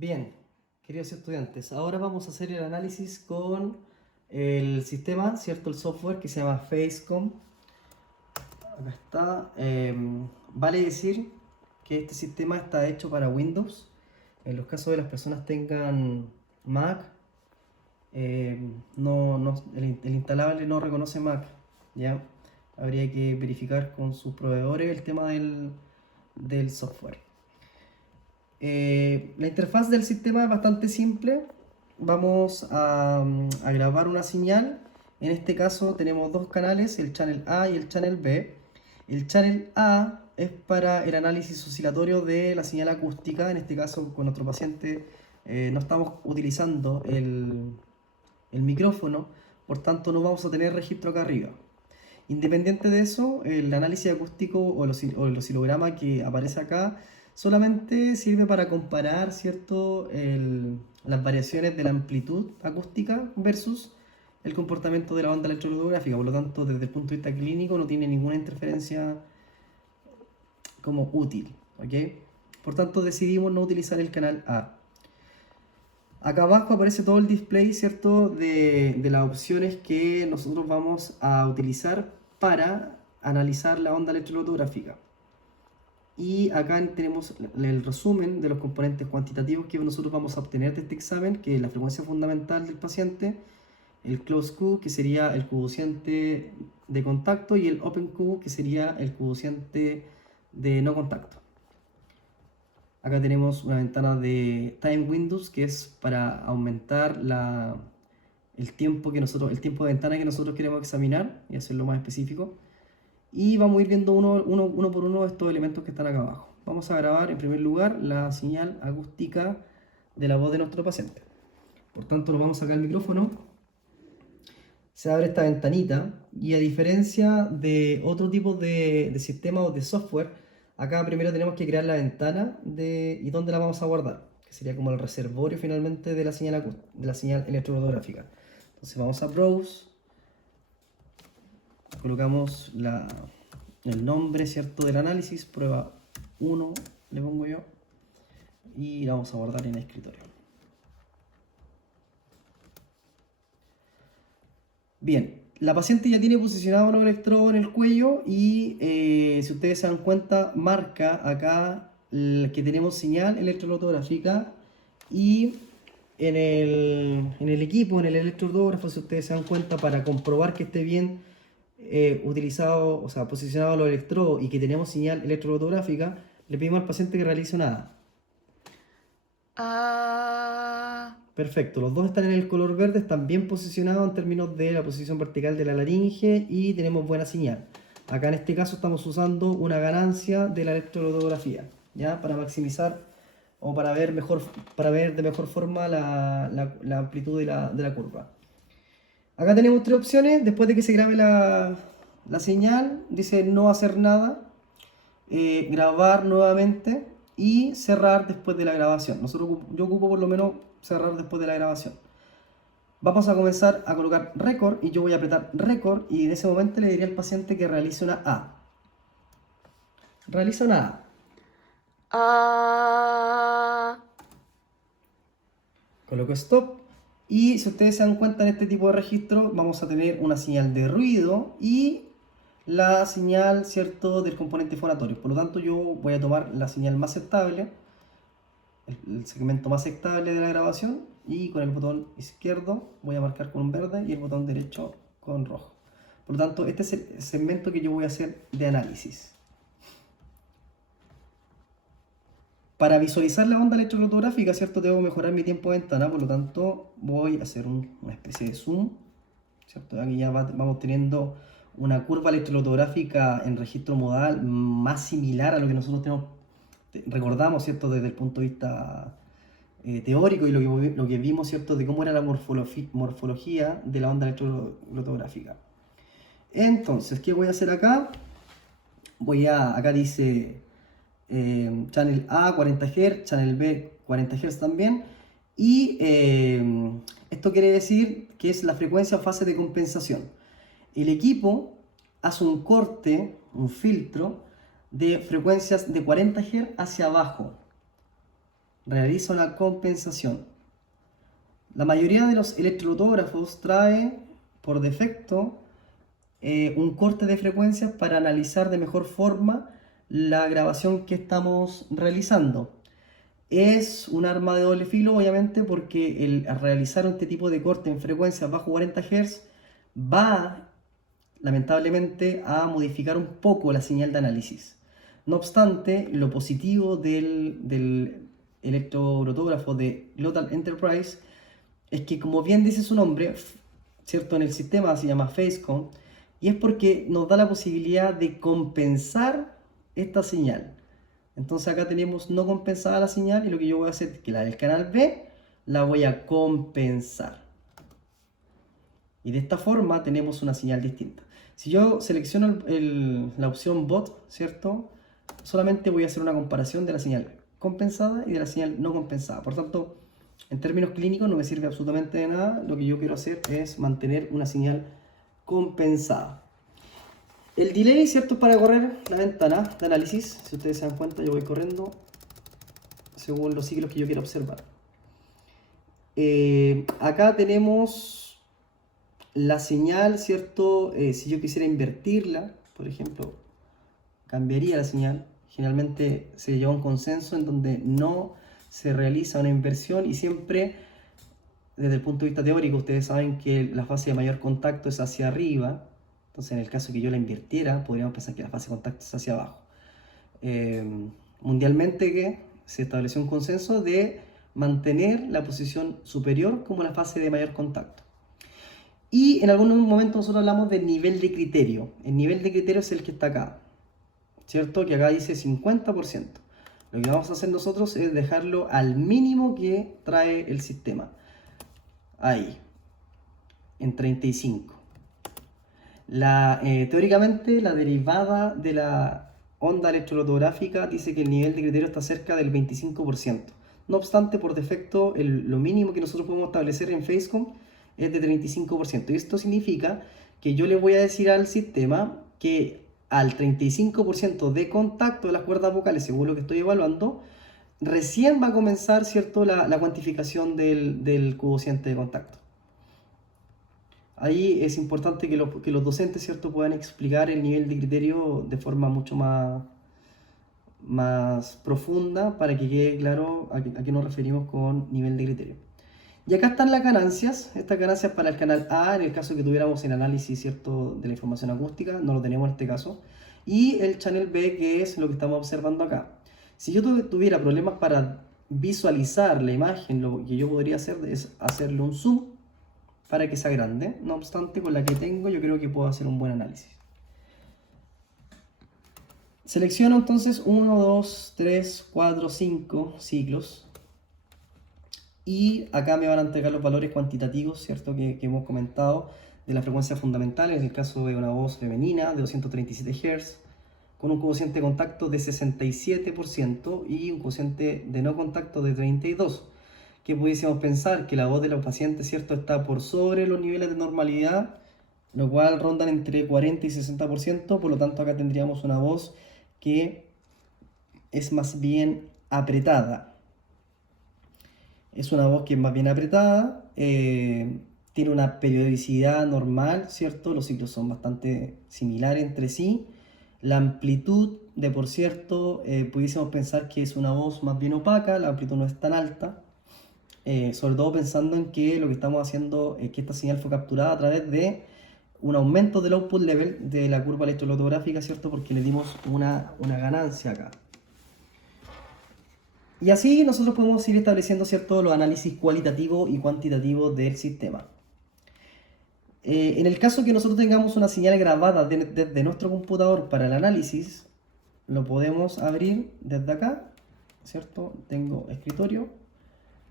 Bien, queridos estudiantes, ahora vamos a hacer el análisis con el sistema, ¿cierto? El software que se llama Facecom. Acá está. Vale decir que este sistema está hecho para Windows. En los casos de las personas tengan Mac, el instalable no reconoce Mac, ¿ya? Habría que verificar con sus proveedores el tema del software. La interfaz del sistema es bastante simple. Vamos a grabar una señal. En este caso tenemos dos canales, el channel A y el channel B. El channel A es para el análisis oscilatorio de la señal acústica. En este caso, con nuestro paciente no estamos utilizando el micrófono, por tanto no vamos a tener registro acá arriba. Independiente de eso, el análisis acústico o el oscilograma que aparece acá solamente sirve para comparar, ¿cierto? Las variaciones de la amplitud acústica versus el comportamiento de la onda electrocardiográfica. Por lo tanto, desde el punto de vista clínico no tiene ninguna interferencia como útil, ¿ok? Por tanto, decidimos no utilizar el canal A. Acá abajo aparece todo el display, ¿cierto? De las opciones que nosotros vamos a utilizar para analizar la onda electrocardiográfica. Y acá tenemos el resumen de los componentes cuantitativos que nosotros vamos a obtener de este examen, que es la frecuencia fundamental del paciente, el closed Q, que sería el cociente de contacto, y el open Q, que sería el cociente de no contacto. Acá tenemos una ventana de Time Windows, que es para aumentar el tiempo el tiempo de ventana que nosotros queremos examinar y hacerlo más específico. Y vamos a ir viendo uno por uno estos elementos que están acá abajo. Vamos a grabar en primer lugar la señal acústica de la voz de nuestro paciente. Por tanto, nos vamos a sacar el micrófono. Se abre esta ventanita y a diferencia de otro tipo de sistema o de software, acá primero tenemos que crear la ventana y dónde la vamos a guardar, que sería como el reservorio finalmente de la señal electrocardiográfica. Entonces vamos a Browse, colocamos el nombre, ¿cierto?, del análisis, prueba 1 le pongo yo, y la vamos a guardar en el escritorio. Bien, la paciente ya tiene posicionado los electrodos en el cuello y si ustedes se dan cuenta, marca acá que tenemos señal electrocardiográfica y en el equipo, en el electrocardiógrafo, si ustedes se dan cuenta, para comprobar que esté bien utilizado, o sea, posicionado los electrodos y que tenemos señal electrocardiográfica, le pedimos al paciente que realice una A. Perfecto, los dos están en el color verde, están bien posicionados en términos de la posición vertical de la laringe y tenemos buena señal. Acá en este caso estamos usando una ganancia de la electrocardiografía, ¿ya? Para maximizar o para ver de mejor forma la amplitud de la curva. Acá tenemos tres opciones. Después de que se grabe la señal, dice no hacer nada, grabar nuevamente y cerrar después de la grabación. Yo ocupo por lo menos cerrar después de la grabación. Vamos a comenzar a colocar record y yo voy a apretar record y en ese momento le diría al paciente que realice una A. Realiza una A. Coloco stop. Y si ustedes se dan cuenta, en este tipo de registro vamos a tener una señal de ruido y la señal, ¿cierto?, del componente fonatorio. Por lo tanto, yo voy a tomar la señal más estable, el segmento más estable de la grabación, y con el botón izquierdo voy a marcar con un verde y el botón derecho con rojo. Por lo tanto, este es el segmento que yo voy a hacer de análisis. Para visualizar la onda electrocardiográfica, ¿cierto?, debo mejorar mi tiempo de ventana, por lo tanto voy a hacer una especie de zoom, ¿cierto? Aquí ya vamos teniendo una curva electrocardiográfica en registro modal más similar a lo que nosotros recordamos, ¿cierto?, desde el punto de vista teórico y lo que vimos, ¿cierto?, de cómo era la morfología de la onda electrocardiográfica. Entonces, ¿qué voy a hacer acá? Acá dice channel A 40 Hz, channel B 40 Hz también, y esto quiere decir que es la frecuencia o fase de compensación. El equipo hace un corte, un filtro de frecuencias de 40 Hz hacia abajo. realiza una compensación. La mayoría de los electrofotógrafos trae por defecto un corte de frecuencias para analizar de mejor forma la grabación que estamos realizando. Es un arma de doble filo, obviamente, porque el realizar este tipo de corte en frecuencias bajo 40 Hz va, lamentablemente, a modificar un poco la señal de análisis. No obstante, lo positivo del electrobrotógrafo de Global Enterprise es que, como bien dice su nombre, ¿cierto? En el sistema se llama Phasecom, y es porque nos da la posibilidad de compensar esta señal. Entonces acá tenemos no compensada la señal, y lo que yo voy a hacer es que la del canal B la voy a compensar. Y de esta forma tenemos una señal distinta. Si yo selecciono la opción bot, ¿cierto? Solamente voy a hacer una comparación de la señal compensada y de la señal no compensada. Por tanto, en términos clínicos no me sirve absolutamente de nada. Lo que yo quiero hacer es mantener una señal compensada. El delay, ¿cierto? Para correr la ventana de análisis. Si ustedes se dan cuenta, yo voy corriendo según los ciclos que yo quiero observar. Acá tenemos la señal, ¿cierto? Si yo quisiera invertirla, por ejemplo, cambiaría la señal. Generalmente se lleva a un consenso en donde no se realiza una inversión, y siempre desde el punto de vista teórico ustedes saben que la fase de mayor contacto es hacia arriba. Entonces, en el caso que yo la invirtiera, podríamos pensar que la fase de contacto es hacia abajo. Mundialmente que se estableció un consenso de mantener la posición superior como la fase de mayor contacto. Y en algún momento nosotros hablamos del nivel de criterio. El nivel de criterio es el que está acá, ¿cierto? Que acá dice 50%. Lo que vamos a hacer nosotros es dejarlo al mínimo que trae el sistema. Ahí, en 35. Teóricamente, la derivada de la onda electrofotográfica dice que el nivel de criterio está cerca del 25%. No obstante, por defecto, lo mínimo que nosotros podemos establecer en Phasecom es de 35%. Y esto significa que yo le voy a decir al sistema que al 35% de contacto de las cuerdas vocales, según lo que estoy evaluando, recién va a comenzar, ¿cierto?, la cuantificación del cociente de contacto. Ahí es importante que los docentes, ¿cierto?, puedan explicar el nivel de criterio de forma mucho más profunda, para que quede claro a qué nos referimos con nivel de criterio. Y acá están las ganancias. Estas ganancias para el canal A, en el caso que tuviéramos el análisis, ¿cierto?, de la información acústica, no lo tenemos en este caso. Y el channel B, que es lo que estamos observando acá. Si yo tuviera problemas para visualizar la imagen, lo que yo podría hacer es hacerle un zoom para que sea grande. No obstante, con la que tengo yo creo que puedo hacer un buen análisis. Selecciono entonces 1, 2, 3, 4, 5 ciclos. Y acá me van a entregar los valores cuantitativos, ¿cierto?, que hemos comentado, de las frecuencias fundamentales. En el caso de una voz femenina de 237 Hz, con un cociente de contacto de 67% y un cociente de no contacto de 32%. Que pudiésemos pensar que la voz de los pacientes, ¿cierto?, está por sobre los niveles de normalidad, lo cual rondan entre 40 y 60%. Por lo tanto, acá tendríamos una voz que es más bien apretada. Es una voz que es más bien apretada, tiene una periodicidad normal, ¿cierto? Los ciclos son bastante similares entre sí. La amplitud, de por cierto, pudiésemos pensar que es una voz más bien opaca, la amplitud no es tan alta. Sobre todo pensando en que lo que estamos haciendo es que esta señal fue capturada a través de un aumento del output level de la curva electrofotográfica, ¿cierto? Porque le dimos una ganancia acá. Y así nosotros podemos ir estableciendo, ¿cierto?, los análisis cualitativos y cuantitativos del sistema. En el caso que nosotros tengamos una señal grabada desde nuestro computador para el análisis, lo podemos abrir desde acá, ¿cierto? Tengo escritorio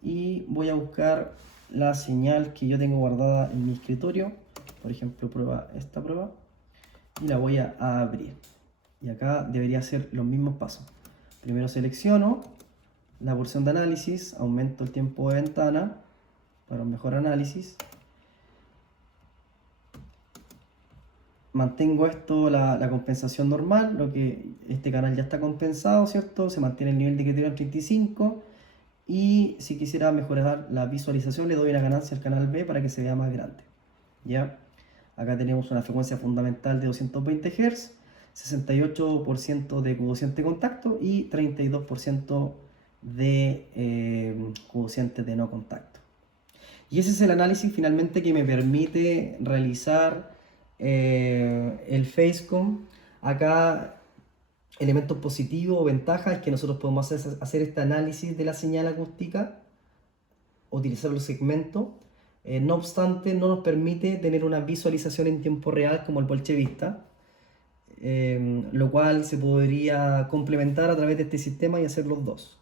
y voy a buscar la señal que yo tengo guardada en mi escritorio. Por ejemplo, esta prueba, y la voy a abrir. Y acá debería ser los mismos pasos. Primero selecciono la porción de análisis, aumento el tiempo de ventana para un mejor análisis. Mantengo esto, la compensación normal, lo que este canal ya está compensado, ¿cierto? Se mantiene el nivel de criterio en 35. y si quisiera mejorar la visualización le doy una ganancia al canal B para que se vea más grande. ¿Ya? Acá tenemos una frecuencia fundamental de 220 Hz, 68% de cociente de contacto y 32% de cociente de no contacto. Y ese es el análisis finalmente que me permite realizar el Facecom. Acá elementos positivos o ventajas es que nosotros podemos hacer este análisis de la señal acústica, utilizar los segmentos. No obstante, no nos permite tener una visualización en tiempo real como el Bolchevista, lo cual se podría complementar a través de este sistema y hacer los dos.